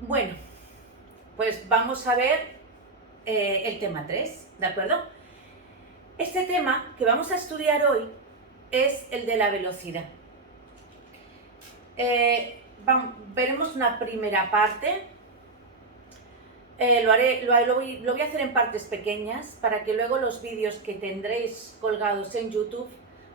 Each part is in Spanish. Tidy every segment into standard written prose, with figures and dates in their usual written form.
Bueno, pues vamos a ver el tema 3, ¿de acuerdo? Este tema que vamos a estudiar hoy es el de la velocidad. Veremos una primera parte. Lo voy a hacer en partes pequeñas para que luego los vídeos que tendréis colgados en YouTube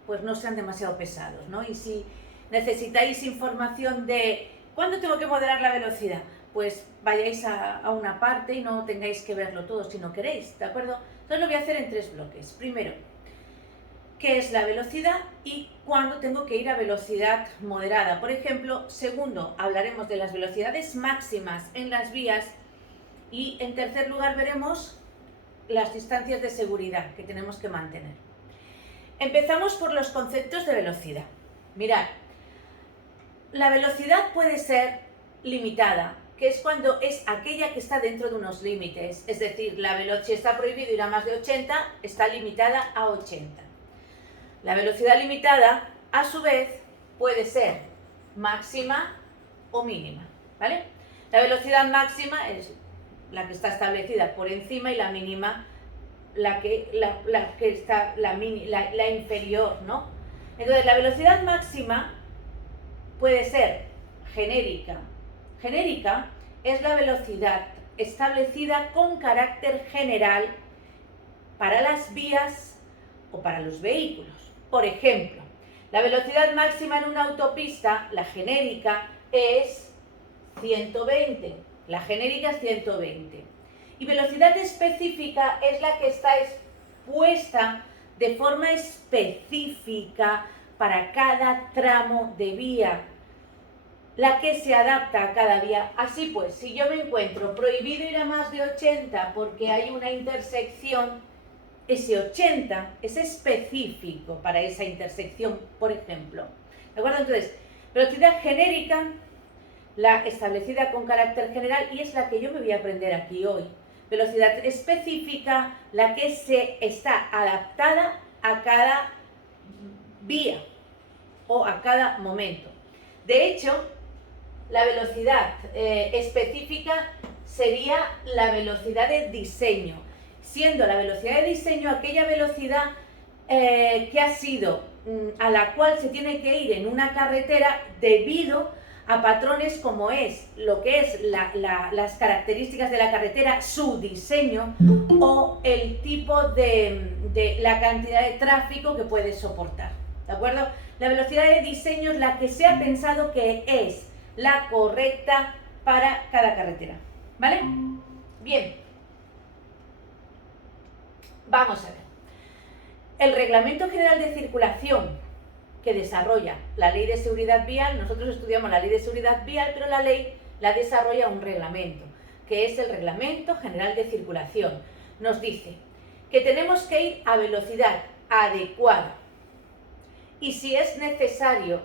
pues no sean demasiado pesados, ¿no? Y si necesitáis información de cuándo tengo que moderar la velocidad, pues vayáis a una parte y no tengáis que verlo todo si no queréis, ¿de acuerdo? Entonces lo voy a hacer en 3 bloques. Primero, ¿qué es la velocidad y cuándo tengo que ir a velocidad moderada? Por ejemplo. Segundo, hablaremos de las velocidades máximas en las vías. Y en tercer lugar veremos las distancias de seguridad que tenemos que mantener. Empezamos por los conceptos de velocidad. Mirad, la velocidad puede ser limitada, que es cuando es aquella que está dentro de unos límites. Es decir, si está prohibido ir a más de 80, está limitada a 80. La velocidad limitada, a su vez, puede ser máxima o mínima, ¿vale? La velocidad máxima es la que está establecida por encima y la mínima la inferior, ¿no? Entonces, la velocidad máxima puede ser genérica. Genérica es la velocidad establecida con carácter general para las vías o para los vehículos. Por ejemplo, la velocidad máxima en una autopista, la genérica, es 120. La genérica es 120. Y velocidad específica es la que está expuesta de forma específica para cada tramo de vía, la que se adapta a cada vía. Así pues, si yo me encuentro prohibido ir a más de 80 porque hay una intersección, ese 80 es específico para esa intersección, por ejemplo. ¿De acuerdo? Entonces, velocidad genérica, la establecida con carácter general, y es la que yo me voy a aprender aquí hoy. Velocidad específica, la que está adaptada a cada vía o a cada momento. De hecho, la velocidad específica sería la velocidad de diseño, siendo la velocidad de diseño aquella velocidad que ha sido a la cual se tiene que ir en una carretera debido a patrones como es lo que es las características de la carretera, su diseño o el tipo de la cantidad de tráfico que puede soportar, ¿de acuerdo? La velocidad de diseño es la que se ha pensado que es la correcta para cada carretera, ¿vale? Bien, vamos a ver. El Reglamento General de Circulación que desarrolla la Ley de Seguridad Vial, nosotros estudiamos la Ley de Seguridad Vial, pero la ley la desarrolla un reglamento, que es el Reglamento General de Circulación. Nos dice que tenemos que ir a velocidad adecuada y si es necesario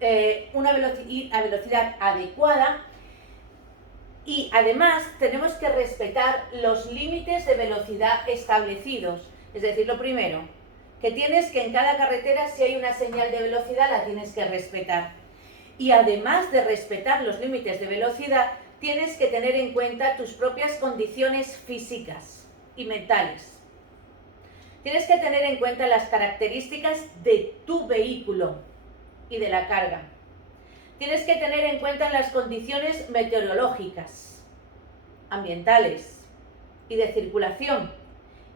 ir a velocidad adecuada, y además tenemos que respetar los límites de velocidad establecidos. Es decir, lo primero, que tienes que en cada carretera, si hay una señal de velocidad, la tienes que respetar. Y además de respetar los límites de velocidad, tienes que tener en cuenta tus propias condiciones físicas y mentales. Tienes que tener en cuenta las características de tu vehículo y de la carga. Tienes que tener en cuenta las condiciones meteorológicas, ambientales y de circulación.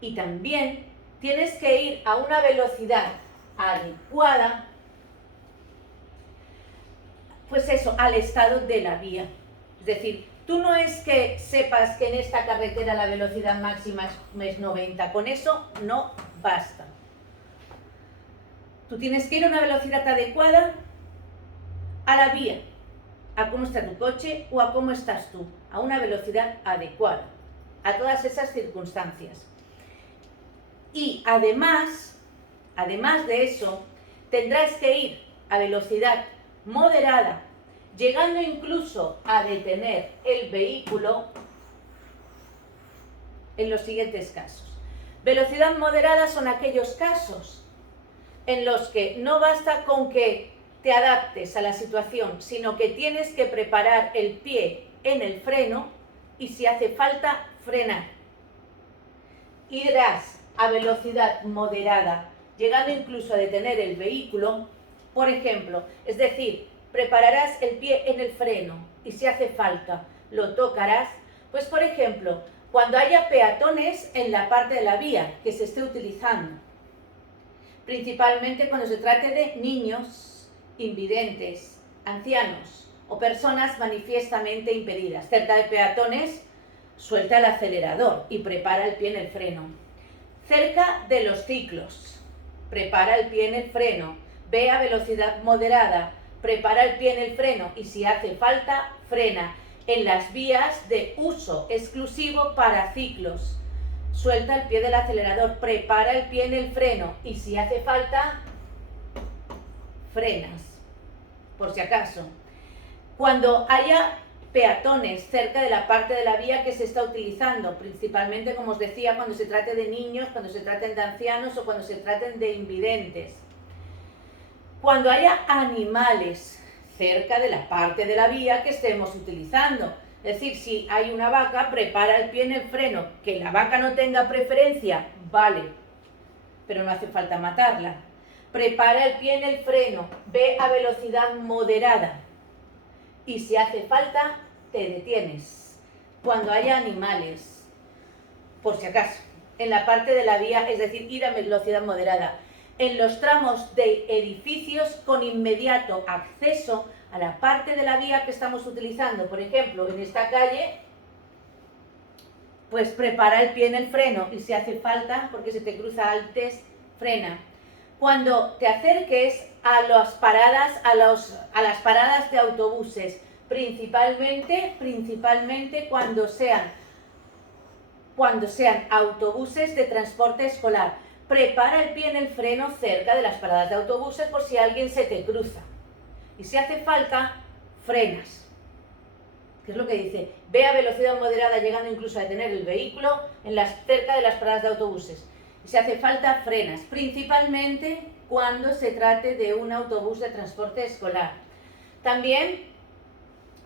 Y también tienes que ir a una velocidad adecuada, pues eso, al estado de la vía. Es decir, tú no es que sepas que en esta carretera la velocidad máxima es 90, con eso no basta. Tú tienes que ir a una velocidad adecuada a la vía, a cómo está tu coche o a cómo estás tú, a una velocidad adecuada, a todas esas circunstancias. Y además de eso, tendrás que ir a velocidad moderada, llegando incluso a detener el vehículo en los siguientes casos. Velocidad moderada son aquellos casos en los que no basta con que te adaptes a la situación, sino que tienes que preparar el pie en el freno y si hace falta, frenar. Irás a velocidad moderada, llegando incluso a detener el vehículo, por ejemplo, es decir, prepararás el pie en el freno y si hace falta, lo tocarás, pues por ejemplo, cuando haya peatones en la parte de la vía que se esté utilizando, principalmente cuando se trate de niños, invidentes, ancianos o personas manifiestamente impedidas. Cerca de peatones, suelta el acelerador y prepara el pie en el freno. Cerca de los ciclos, prepara el pie en el freno, ve a velocidad moderada, prepara el pie en el freno y si hace falta, frena. En las vías de uso exclusivo para ciclos, suelta el pie del acelerador, prepara el pie en el freno y si hace falta, frenas, por si acaso. Cuando haya peatones cerca de la parte de la vía que se está utilizando, principalmente, como os decía, cuando se trate de niños, cuando se traten de ancianos o cuando se traten de invidentes. Cuando haya animales cerca de la parte de la vía que estemos utilizando. Es decir, si hay una vaca, prepara el pie en el freno. Que la vaca no tenga preferencia, vale, pero no hace falta matarla. Prepara el pie en el freno, ve a velocidad moderada y si hace falta, te detienes. Cuando haya animales, por si acaso, en la parte de la vía, es decir, ir a velocidad moderada. En los tramos de edificios con inmediato acceso a la parte de la vía que estamos utilizando. Por ejemplo, en esta calle, pues prepara el pie en el freno y si hace falta, porque se te cruza antes, frena. Cuando te acerques a las paradas, a las paradas de autobuses, principalmente cuando sean autobuses de transporte escolar, prepara el pie en el freno cerca de las paradas de autobuses por si alguien se te cruza. Y si hace falta, frenas. ¿Qué es lo que dice? Ve a velocidad moderada llegando incluso a detener el vehículo cerca de las paradas de autobuses. Y si hace falta, frenas. Principalmente cuando se trate de un autobús de transporte escolar. También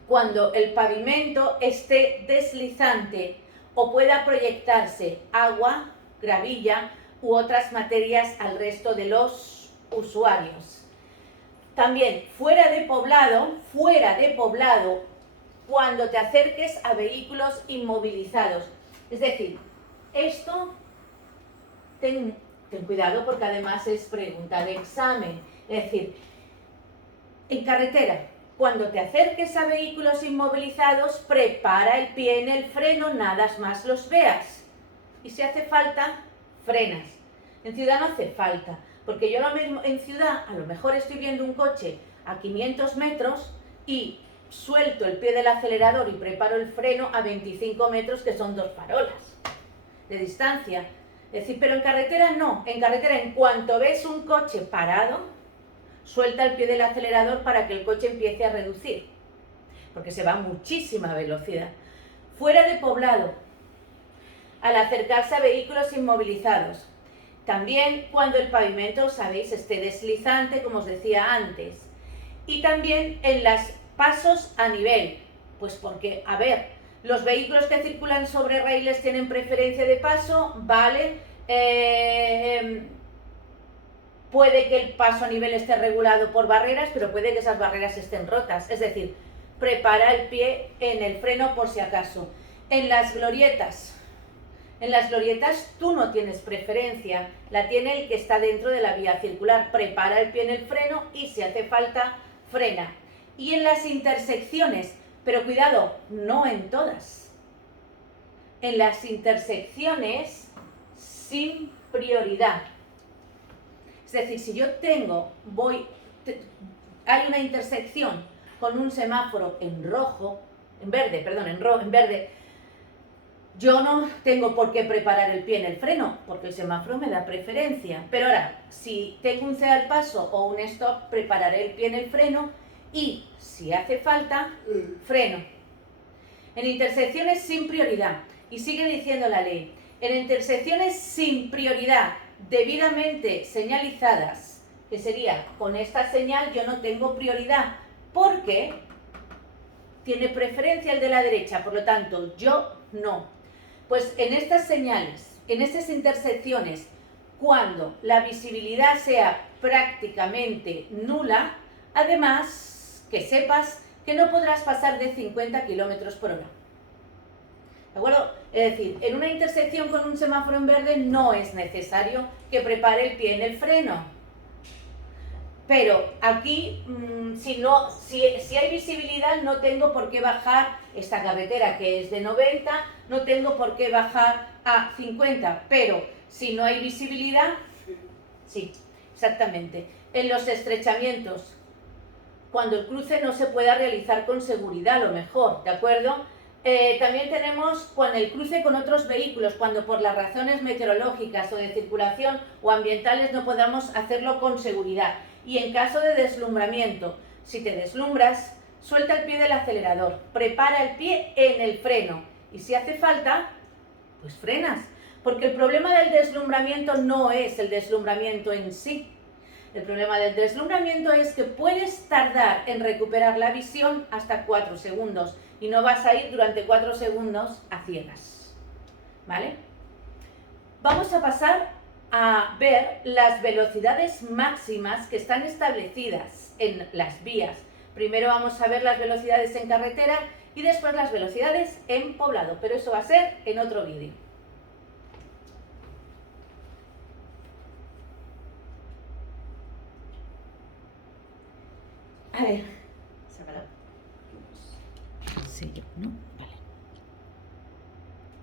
cuando el pavimento esté deslizante o pueda proyectarse agua, gravilla u otras materias al resto de los usuarios. También fuera de poblado, cuando te acerques a vehículos inmovilizados. Es decir, esto, ten cuidado porque además es pregunta de examen. Es decir, en carretera, cuando te acerques a vehículos inmovilizados, prepara el pie en el freno, nada más los veas. Y si hace falta, frenas. En ciudad no hace falta, porque yo lo mismo en ciudad, a lo mejor estoy viendo un coche a 500 metros y suelto el pie del acelerador y preparo el freno a 25 metros, que son 2 farolas de distancia. Es decir, pero en carretera no. En carretera, en cuanto ves un coche parado, suelta el pie del acelerador para que el coche empiece a reducir, porque se va a muchísima velocidad. Fuera de poblado, al acercarse a vehículos inmovilizados. También cuando el pavimento, sabéis, esté deslizante, como os decía antes. Y también en los pasos a nivel. Pues porque, a ver, los vehículos que circulan sobre raíles tienen preferencia de paso, vale. Puede que el paso a nivel esté regulado por barreras, pero puede que esas barreras estén rotas. Es decir, prepara el pie en el freno por si acaso. En las glorietas tú no tienes preferencia, la tiene el que está dentro de la vía circular. Prepara el pie en el freno y si hace falta, frena. Y en las intersecciones, pero cuidado, no en todas. En las intersecciones sin prioridad. Es decir, si yo hay una intersección con un semáforo en verde, yo no tengo por qué preparar el pie en el freno, porque el semáforo me da preferencia. Pero ahora, si tengo un ceda al paso o un stop, prepararé el pie en el freno y, si hace falta, freno. En intersecciones sin prioridad, y sigue diciendo la ley, en intersecciones sin prioridad, debidamente señalizadas, que sería, con esta señal yo no tengo prioridad, porque tiene preferencia el de la derecha, por lo tanto, yo no. Pues en estas señales, en estas intersecciones, cuando la visibilidad sea prácticamente nula, además que sepas que no podrás pasar de 50 km por hora. ¿De acuerdo? Es decir, en una intersección con un semáforo en verde no es necesario que prepare el pie en el freno. Pero aquí, si hay visibilidad, no tengo por qué bajar esta carretera que es de 90, no tengo por qué bajar a 50. Pero si no hay visibilidad, sí, exactamente. En los estrechamientos, cuando el cruce no se pueda realizar con seguridad, lo mejor, ¿de acuerdo? También tenemos cuando el cruce con otros vehículos, cuando por las razones meteorológicas o de circulación o ambientales no podamos hacerlo con seguridad. Y en caso de deslumbramiento, si te deslumbras, suelta el pie del acelerador, prepara el pie en el freno y si hace falta, pues frenas. Porque el problema del deslumbramiento no es el deslumbramiento en sí. El problema del deslumbramiento es que puedes tardar en recuperar la visión hasta 4 segundos y no vas a ir durante 4 segundos a ciegas. ¿Vale? Vamos a pasar a ver las velocidades máximas que están establecidas en las vías. Primero vamos a ver las velocidades en carretera y después las velocidades en poblado, pero eso va a ser en otro vídeo. A ver, sácalo. Sí, ¿no?